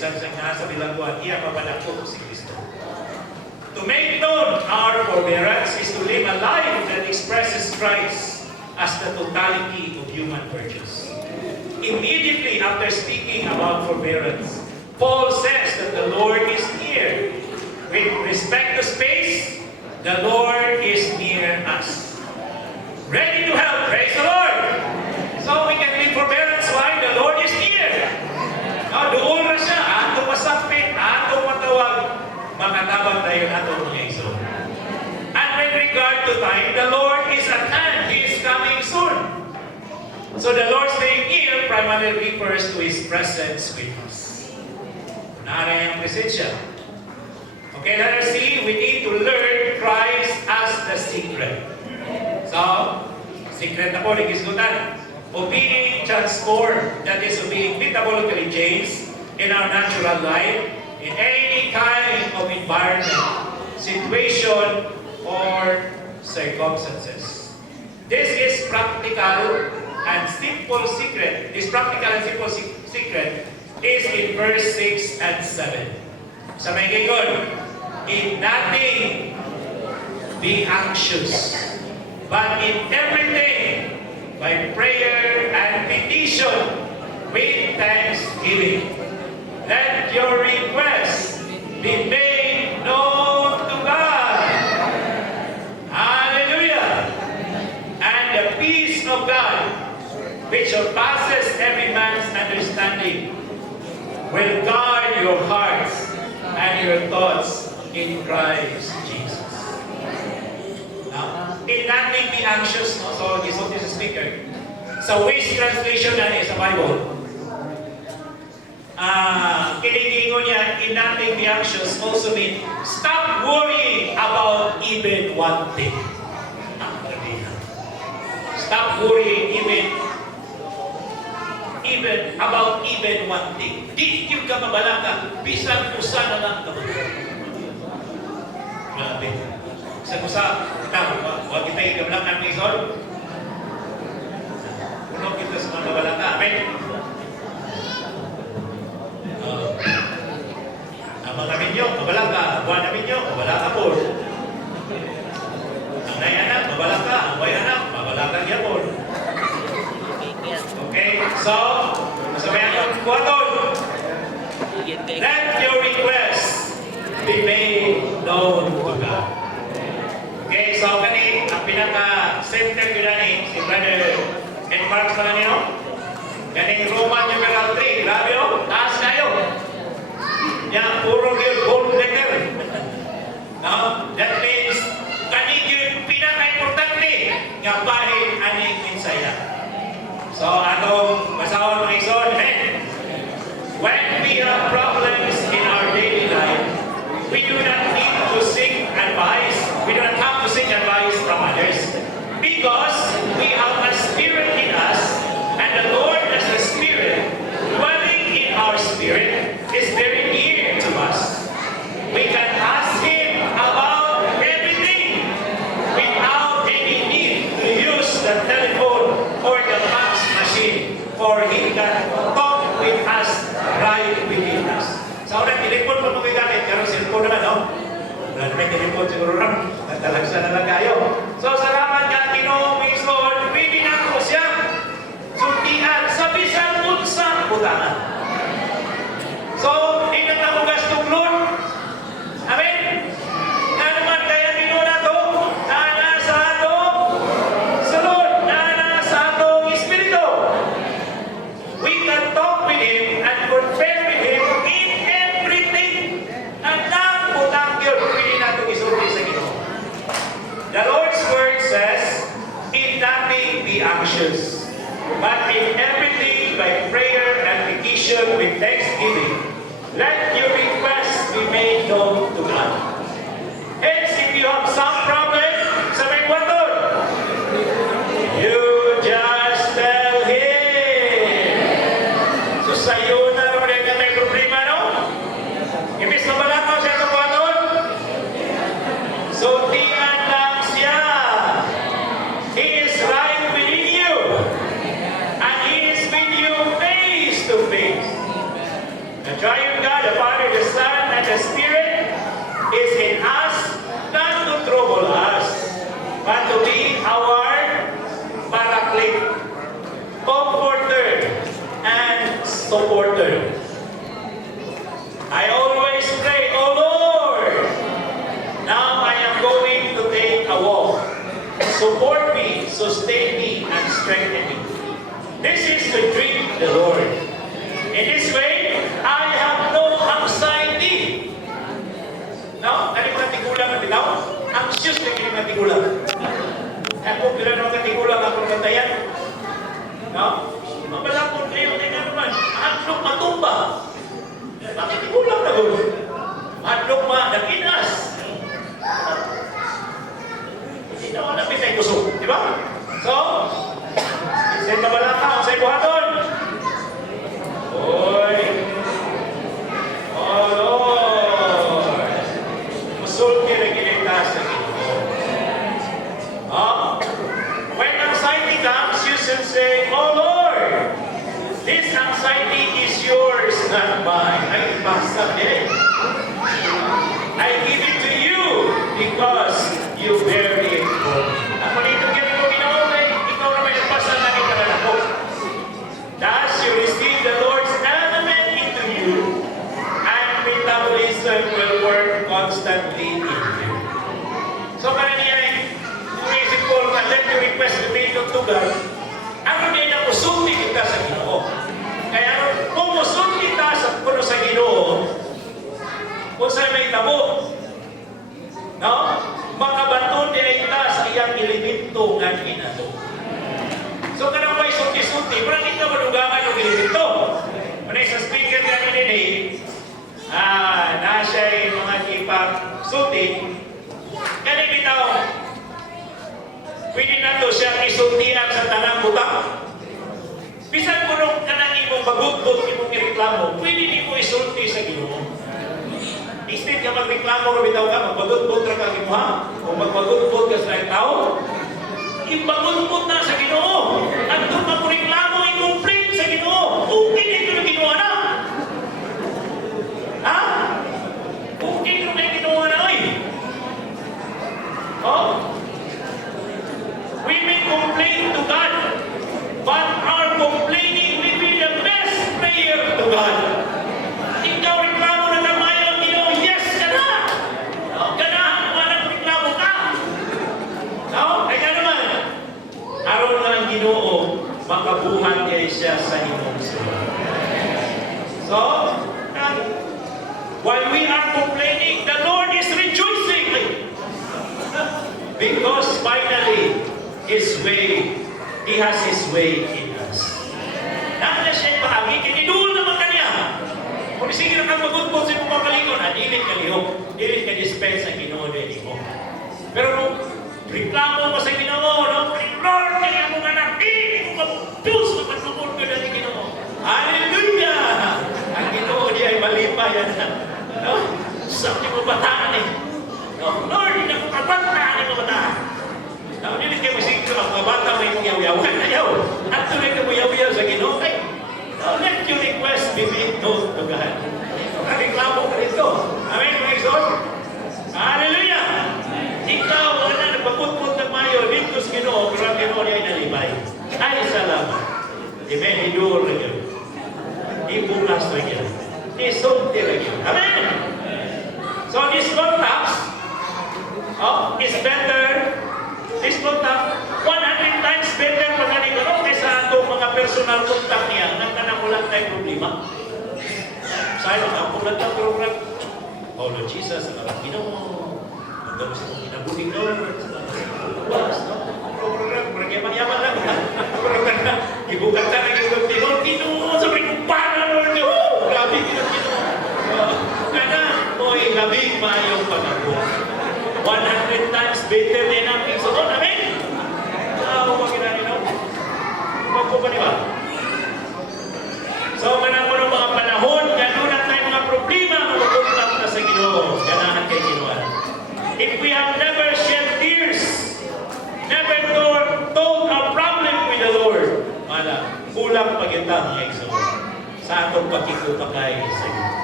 bisan sa nasa bilangguan, iya mapadako si Kristo. To make known our forbearance is to live a life that expresses Christ as the totality of human virtues. Immediately after speaking about forbearance, Paul says that the Lord is near. With respect to space, the Lord is near us. Ready to help, praise the Lord! So we can live forbearance while the Lord is near. Doon na siya, ato masakit, ato matawag, makatabang tayo nato mga iso. And with regard to time, the Lord is at hand. He is coming soon. So the Lord staying here primarily refers to His presence with us. Narin ang presensya. Okay, let us see, we need to learn Christ as the secret. So, secret na po, nagkisgutan. Being transformed, that is, being metabolically changed in our natural life, in any kind of environment, situation, or circumstances. This is practical and simple secret. This practical and simple secret is in verse 6 and 7. Sa may gayon, in nothing be anxious, but in everything, by prayer and petition, with thanksgiving, let your requests be made known to God. Hallelujah! And the peace of God, which surpasses every man's understanding, will guard your hearts and your thoughts in Christ Jesus. Now, in nothing be anxious, no? So this is a speaker. Sa Wish translation na sa Bible, kinigingon niya, in nothing be anxious also mean, stop worrying about even one thing. Stop worrying about even one thing. Di yung ka mabalaka, bisan usa na lang ka. Grabe. Bisan usa, huwag kita yung kabalakan ng isol. Puno kita sa mga mabalaka. Amen? Ang mga minyo, mabalaka. Buwan na minyo, mabalaka po. Ang nayanak, mabalaka. Ang bayanak, mabalaka niya po. Okay, so, masabayan ko kuwaton. Let your request be made known to God. Okay, so kani, ang pinaka-center ko na ni, si Brother Edmarks pa na niyo. Kani Roman numeral 3, grabe o, taas kayo. Yan, puro yung gold letter. No? That means, kani yung pinaka-importante, nga bahin aning insaya. So, atong basahon mga ison, amen? When we have problems in our daily life, we do not need to seek advice. We do not have to seek advice from others. Because we have a spirit in us, and the Lord as a spirit, dwelling in our spirit, is very near to us. We can ask Him about everything without any need to use the telephone or the fax machine, for He can talk with us right within us. Sa unang telepon po mga gamit, pero cellphone naman, no? Wala naman telepon siguro ram, natalagsa na lang kayo. So, salamat ka, Ginoong Isod, pwede na ko siya sultihan sa bisan unsang butangan. So, hindi na mo gastong loan. Amen? Na naman kaya Ginoo na to, na sa ato, sulod, na sa atong Espiritu. We can talk with Him and confess with Him in everything. Ang putang yun, pwede na itong isulti sa Ginoo. The Lord's Word says, in nothing be anxious, but in everything by prayer and petition with thanksgiving, let your requests be made known to God. Hence, if you have some problem, sabihin ko ito, you just tell Him. So, sa'yo na rin ka may problema, no? Ibig mabalang mo siya ito po ito. So, tingnan lang siya. He is right within you. And He is with you face to face. And try your God. God, the Father, the Son, and the Spirit is in us, not to trouble us, but to be our paraclete, comforter, and supporter. I always pray, "Oh Lord, now I am going to take a walk. Support me, sustain me, and strengthen me." This is the dream of the Lord. In this way, I have no anxiety. No? Ano yung tigulang na bitaw? Anxious na yung mga tigulang. Ako, pila nung tigulang ako natayan. No? Mabalakot kayo, tingnan naman. Atlok matumba. Bakit tigulang na gano'n? Atlok nakinas. Hindi na wala pitay kusog. Di ba? So, isay mabalaka, isay buhaton. Oy. Oh Lord. Musulti na giligtas sa Ginoo. When anxiety comes, you should say, "Oh Lord, this anxiety is yours, not mine." Ay, basta din. I give it to you because you bear it for me. Ako dito ganito ko Ginoo, ikaw na may nagpasa na ng kalalako. Thus you receive the Lord's element into you, and metabolism will work constantly in you. So karaniyan, tumisip ko na let your request be made unto God. Ano din na musulti kita sa Ginoo? Kaya kung musulti kita sa puno sa Ginoo, kung saan may tabo, no? Makabaton din ita sa iyang elemento nga ginato. So kanang may sulti-sulti, parang ito malugangan yung elemento. Manay sa speaker nga ni na siya yung mga ipag-sulti, kaya bitaw, pwede na to siya isultian sa tanang butang. Bisan ko nung kanang imong bagugbog, imong ireklamo, pwede di mo isulti sa Ginoo. Instead ka magreklamo ro bitaw ka, magbagugbog ra ka gimuha, o magbagugbog ka sa tao, ibagugbog na sa Ginoo. At kung magreklamo, i-complain sa Ginoo. Okay dito na ginawa na. Ha? Okay dito na ginawa na, oy. Oh? We may complain to God, but our complaining will be the best prayer to God. Ikaw reklamo na naman ang Ginoo, yes ka na! Ganahan mo na reklamo ka! No? Kaya naman, aron na ang Ginoo, makabuhan niya siya sa imong sulat. So, while we are complaining, the Lord is rejoicing. Because finally, His way, He has His way in us. Naan na siya bahagi, kiniduol naman kanya. Kung sige na kang magugbog sa mga kalingon, dilit ka lihok, dilit ka dispense ang Ginoo na lihok. Pero kung reklamo mo sa Ginoo, no? Lord, kaya mo nga natin, mo mag-Diyos, magpagpapon ko natin Ginoo. Hallelujah! Ang Ginoo niya ay malipayan na. No? Sabi mo bataan eh. No? Lord, hindi na ko kabantaan mo bataan. Now, hindi kayo masiguro ang mga bata may yaw-yawan na yaw. At tuloy ka mo yaw-yaw sa Ginoo. Ay, let your request be made known to God. Reklamo ka dito. Amen, mga Lord? Hallelujah! Ikaw, wala, nagpaputput ng mayo, dito sa Ginoo, pero ang Ginoo niya ay nalibay. Ay, salamat. Amen, idol na yun. Ibukas na yun. Isulti na yun. Amen! So, this contact is better. This contact, 100 times better pagkaling gano'n kaysa itong mga personal contact niya nang kanakulat tayong problema. Sa'yo, nakakulat ang program. Oh, Lord Jesus, ang mga Ginoo. Ang dami sa mga ginabuling Lord. Buwas, no? Program, parang yaman-yaman lang. Program na, ibukat ka na yung Ginoo. Ginoo, sabi ko, para Lord, grabe Ginoo. Kana, oy, labing mayong panahon. 100 times better than ang pingsoon. Amen? Huwag ginani no? Huwag po ba diba? So, manang mo ng mga panahon, gano'n na tayo mga problema, magugulat na sa Ginoo. Ganahan kay Ginoo. If we have never shed tears, never told our problem with the Lord, kulang pag-ita mga example sa atong pakikupakay sa Ginoo.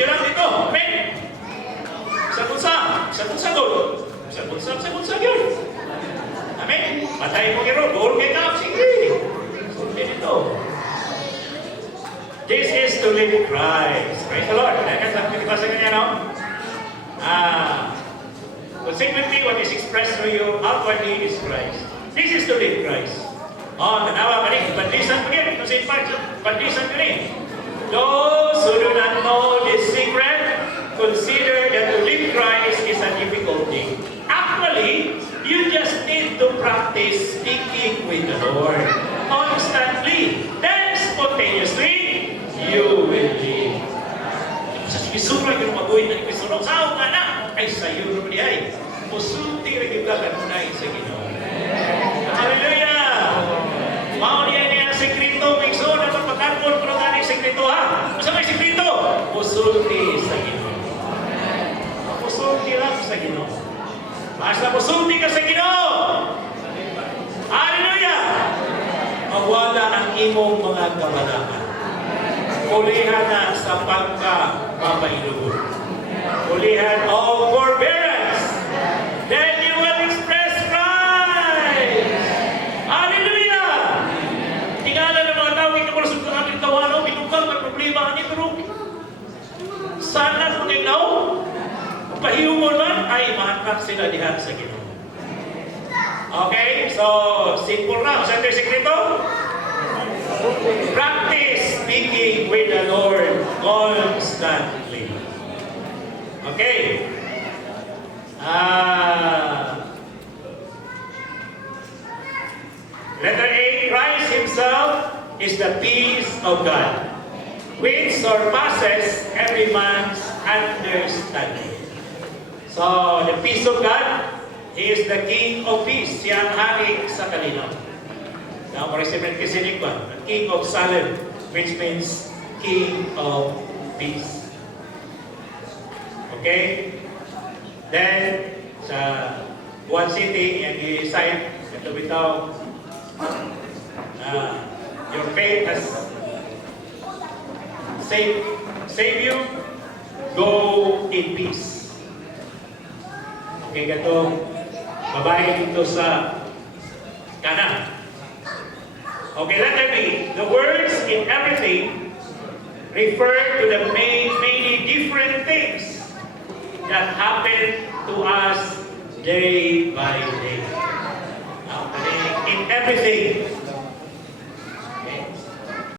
Sulti lang dito. Amen? Sa good. Sa yun. Amen? Patay mo giro, goal kay ka. Sige. Sulti dito. This is to live Christ. Praise the Lord. Kaya sa pinipasa kanya, no? So simply what is expressed through you outwardly is Christ. This is to live Christ. Tanawa ka rin. Bandisan mo rin. Ito sa impact. Bandisan mo rin. Those who do not know this secret consider that to live Christ is a difficult thing. Actually, you just need to practice speaking with the Lord constantly. Then, spontaneously, you will live. Sa sigisura, yung mabuhin na ipisunong, sao nga na? Ay, sa'yo naman ay. Musulti rin yung kaganunay sa Ginoo. Hallelujah! Mao niya sekreto, may so, dapat pagkakon pero nga sekreto ha. Masa may sekreto? Musulti sa Ginoo. Musulti lang sa Ginoo. Basta musulti ka sa Ginoo. Hallelujah! Mawala ang imong mga kabalakan. Ulihan na sa pagka-mapailugon. Ulihan of forbearance. Then you will express Christ. Hallelujah! Tingala ng mga tao, hindi ko malasog ka aking tawano, binukang may problema ani, pero sana kung ikaw, pahiungon man, ay mahatak sila dihan sa Ginoo. Okay? So, simple na. Sa ito sekreto? Practice speaking with the Lord constantly. Okay? Letter A, Christ Himself is the peace of God, which surpasses every man's understanding. So, the peace of God, He is the King of peace. Siya ang hari sa kalinaw. Now, Marisimen Kisinikwa, the King of Salem, which means King of Peace. Okay? Then, sa Buwan City, yung i-site, ito bitaw, your faith has saved you, go in peace. Okay, gato, babae dito sa kanan. Okay, letter B. The words in everything refer to the many different things that happen to us day by day. Okay, in everything.